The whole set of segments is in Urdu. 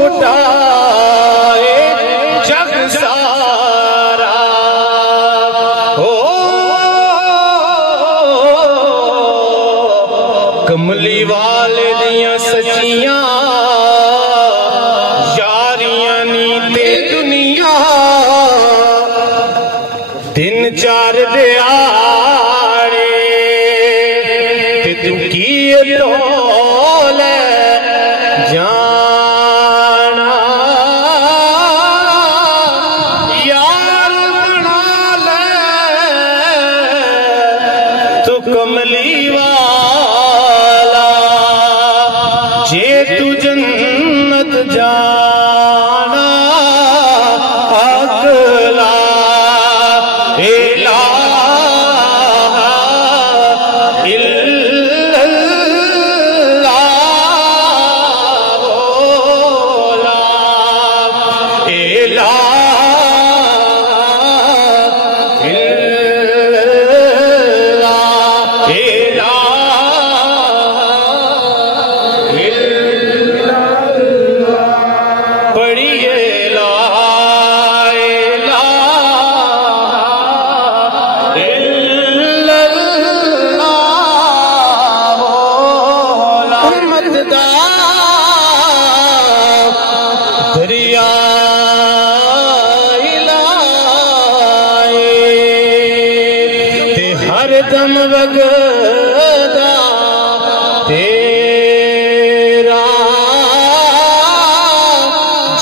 جھوٹا جگ سارا ہو کملی والے دیاں سچیاں یاریاں نی تے دنیا دن چار دیاڑے تے تو کی رول جانا یار بنا لے تو کملی والا جے تو جنت جانا اگلا دم وگدا تیرا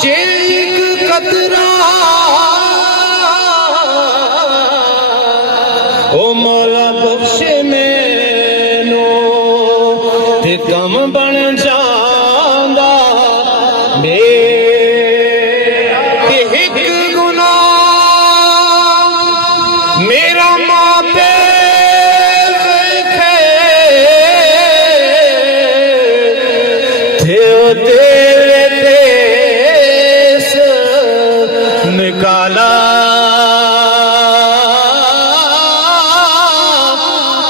جیک قطرہ او مولا بخش مینو تے کم بن جاندا تے ایک گناہ میرا ماں پہ تیرے دیس نکالا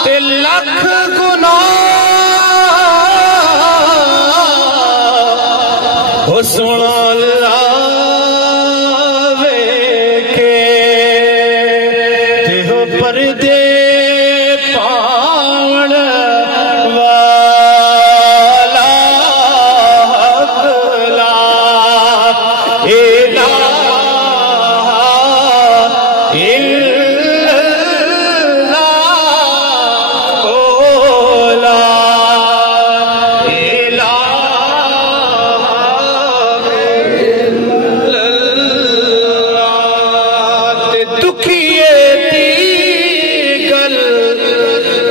تے لکھ گناہ ہو سنا اللہ ویکھے تے ہو پردے پاون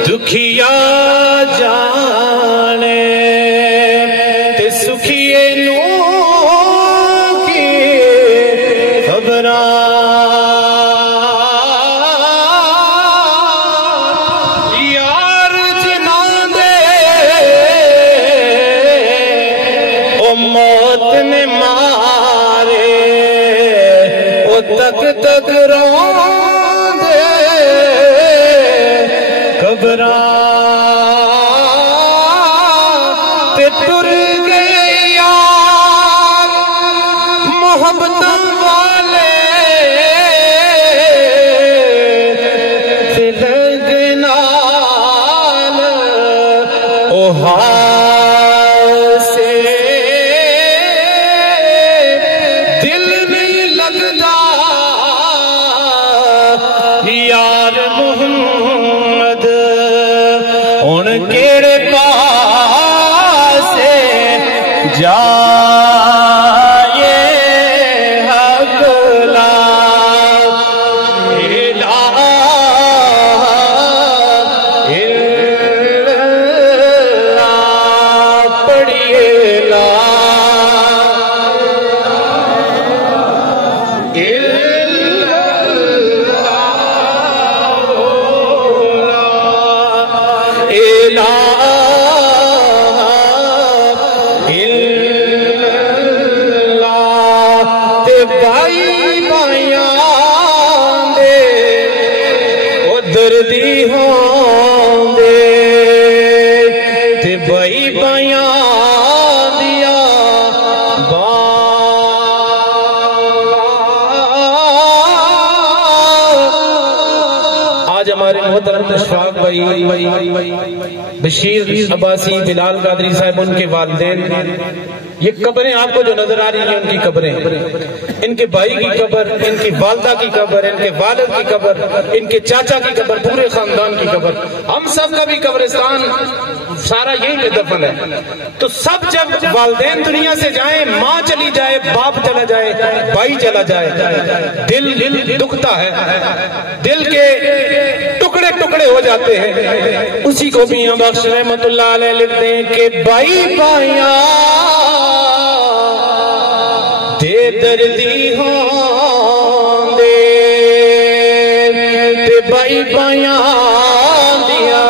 دکھیا جانے تے سکھیے نو کی خبراں یار جنان دے او موت نے مارے او تک تک رون دے تے ٹر گئے یار محبت والے تے لگ نال او سے دل نہیں لگدا یار محمد ان کیڑے پاسے جائے حق لا الہ الا اللہ پڑھیے لا دردی ہوں دے تے بھائی بیاں دیا ہمارے محترم اشفاق بھائی بشیر عباسی بلال قادری صاحب ان کے والدین، یہ قبریں آپ کو جو نظر آ رہی ہیں ان کی قبریں، ان کے بھائی کی قبر، ان کی والدہ کی قبر، ان کے والد کی قبر، ان کے چاچا کی قبر، پورے خاندان کی قبر، ہم سب کا بھی قبرستان سارا یہی میں دفن ہے۔ تو سب جب والدین دنیا سے جائیں، ماں چلی جائے، باپ چلا جائے، بھائی چلا جائے، دل دکھتا ہے، دل کے ٹکڑے ٹکڑے ہو جاتے ہیں۔ اسی کو میاں بخش رحمت اللہ علیہ لکھتے ہیں کہ بھائی بھائیاں دے دردی ہوں دے تے بھائی بھائیاں دیا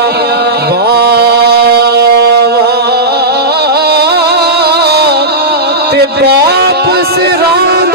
تے باپ سراں